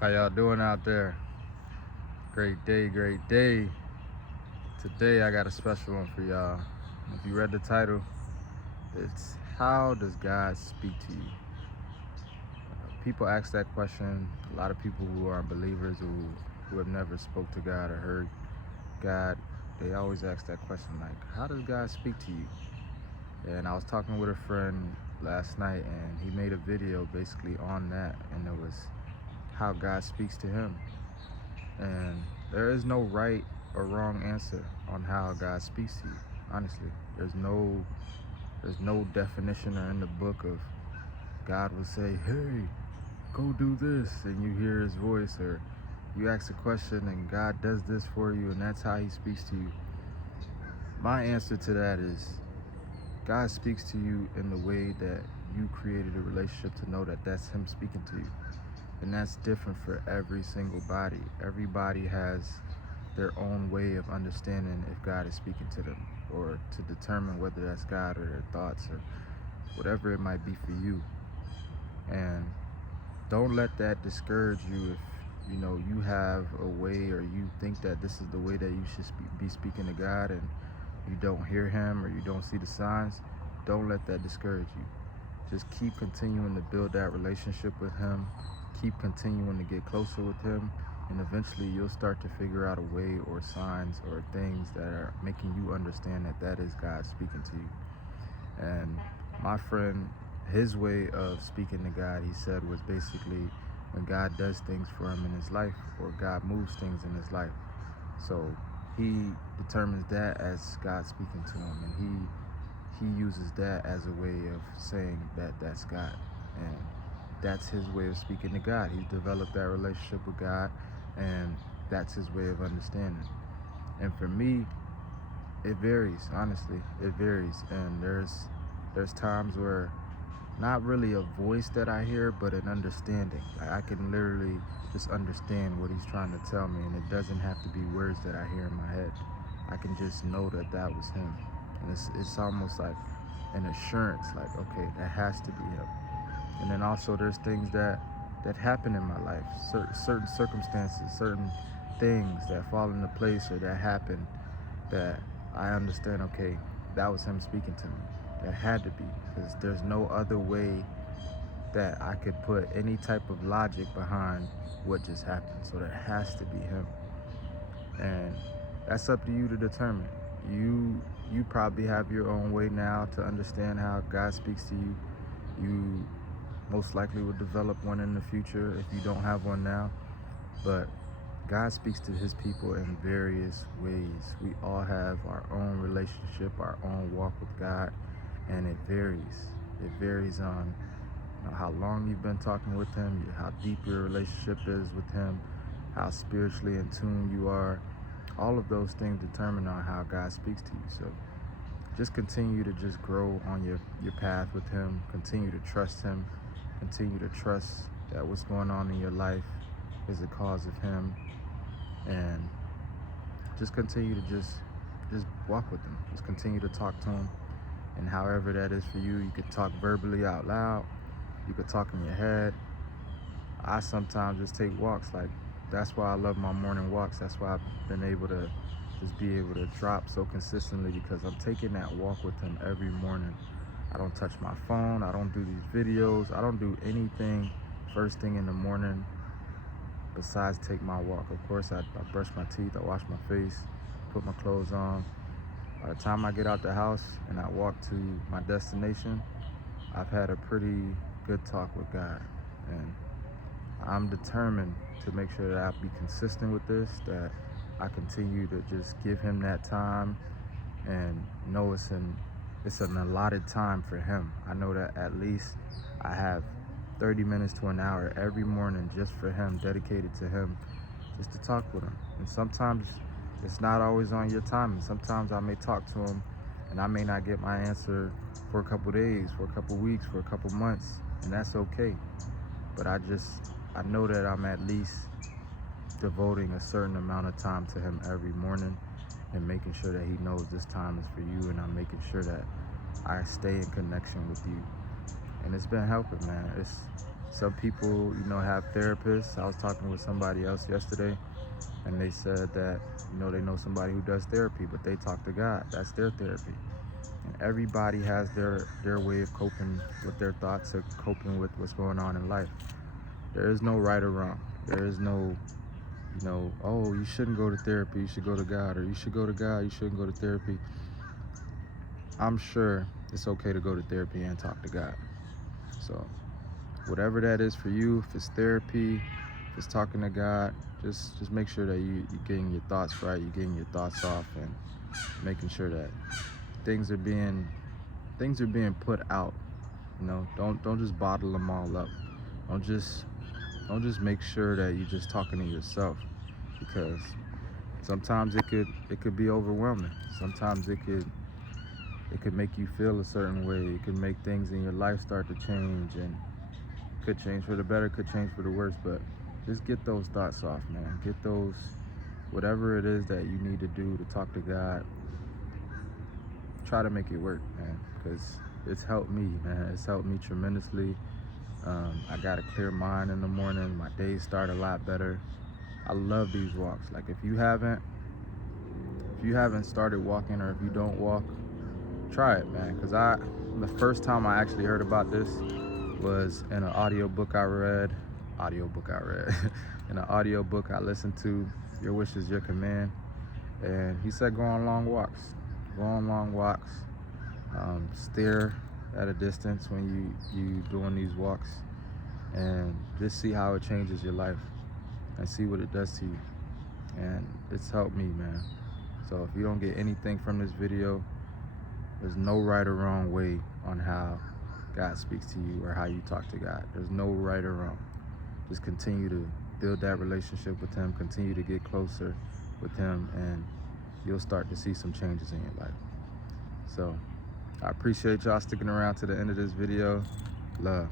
How y'all doing out there? Great day, great day. Today I got a special one for y'all. If you read the title, it's How Does God Speak to You? People ask that question. A lot of people who aren't believers, who have never spoke to God or heard God, they always ask that question like, how does God speak to you? And I was talking with a friend last night and he made a video basically on that, and it was how God speaks to him. And there is no right or wrong answer on how God speaks to you. Honestly, there's no definition or in the book of God will say, "Hey, go do this," and you hear His voice, or you ask a question and God does this for you, and that's how He speaks to you. My answer to that is God speaks to you in the way that you created a relationship to know that that's Him speaking to you. And that's different for every single body. Everybody has their own way of understanding if God is speaking to them, or to determine whether that's God or their thoughts or whatever it might be for you. And don't let that discourage you if you have a way, or you think that this is the way that you should be speaking to God, and you don't hear Him or you don't see the signs. Don't let that discourage you. Just keep continuing to build that relationship with Him. Keep continuing to get closer with Him. And eventually you'll start to figure out a way or signs or things that are making you understand that that is God speaking to you. And my friend, his way of speaking to God, he said, was basically when God does things for him in his life, or God moves things in his life. So he determines that as God speaking to him, and he uses that as a way of saying that that's God, and that's his way of speaking to God. He's developed that relationship with God, and that's his way of understanding. And for me, it varies. Honestly, it varies, and there's times where not really a voice that I hear, but an understanding. Like, I can literally just understand what he's trying to tell me, and it doesn't have to be words that I hear in my head. I can just know that that was him, and it's almost like an assurance, like, okay, that has to be him. And then also there's things that happen in my life, certain circumstances, certain things that fall into place or that happen, that I understand, okay, that was him speaking to me. That had to be, because there's no other way that I could put any type of logic behind what just happened. So that has to be him. And that's up to you to determine. You probably have your own way now to understand how God speaks to you. You most likely will develop one in the future if you don't have one now. But God speaks to his people in various ways. We all have our own relationship, our own walk with God, and it varies. It varies on how long you've been talking with him, how deep your relationship is with him, how spiritually in tune you are. All of those things determine on how God speaks to you. So just continue to just grow on your path with him. Continue to trust him. Continue to trust that what's going on in your life is a cause of him. And just continue to just walk with him. Just continue to talk to him. And however that is for you, you could talk verbally out loud. You could talk in your head. I sometimes just take walks. Like, that's why I love my morning walks. That's why I've been able to just be able to drop so consistently, because I'm taking that walk with him every morning. I don't touch my phone. I don't do these videos. I don't do anything first thing in the morning besides take my walk. Of course, I brush my teeth, I wash my face, put my clothes on. By the time I get out the house and I walk to my destination, I've had a pretty good talk with God. And I'm determined to make sure that I be consistent with this, that I continue to just give him that time, and know it's an allotted time for him. I know that at least I have 30 minutes to an hour every morning just for him, dedicated to him, just to talk with him. And sometimes it's not always on your time, and sometimes I may talk to him and I may not get my answer for a couple days, for a couple weeks, for a couple months, and that's okay. But I know that I'm at least devoting a certain amount of time to him every morning, and making sure that he knows this time is for you, and I'm making sure that I stay in connection with you. And it's been helping, man. Some people, have therapists. I was talking with somebody else yesterday, and they said that, they know somebody who does therapy, but they talk to God. That's their therapy. And everybody has their way of coping with their thoughts, or coping with what's going on in life. There is no right or wrong. There is no, oh, you shouldn't go to therapy, you should go to God, or you should go to God, you shouldn't go to therapy. I'm sure it's okay to go to therapy and talk to God. So whatever that is for you, if it's therapy, if it's talking to God, just make sure that you're getting your thoughts right, you're getting your thoughts off, and making sure that things are being put out. Don't just bottle them all up. Don't just make sure that you're just talking to yourself, because sometimes it could be overwhelming. Sometimes it could make you feel a certain way. It could make things in your life start to change, and could change for the better, could change for the worse. But just get those thoughts off, man. Get those, whatever it is that you need to do to talk to God, try to make it work, man, because it's helped me, man. It's helped me tremendously. I got a clear mind in the morning. My days start a lot better. I love these walks. Like, if you haven't started walking, or if you don't walk, try it, man. Because the first time I actually heard about this was in an audiobook I read. In an audiobook I listened to, Your Wish is Your Command. And he said, go on long walks. Stare at a distance when you doing these walks, and just see how it changes your life, and see what it does to you. And it's helped me, man. So if you don't get anything from this video, there's no right or wrong way on how God speaks to you or how you talk to God. There's no right or wrong. Just continue to build that relationship with Him, continue to get closer with Him, and you'll start to see some changes in your life. So I appreciate y'all sticking around to the end of this video. Love.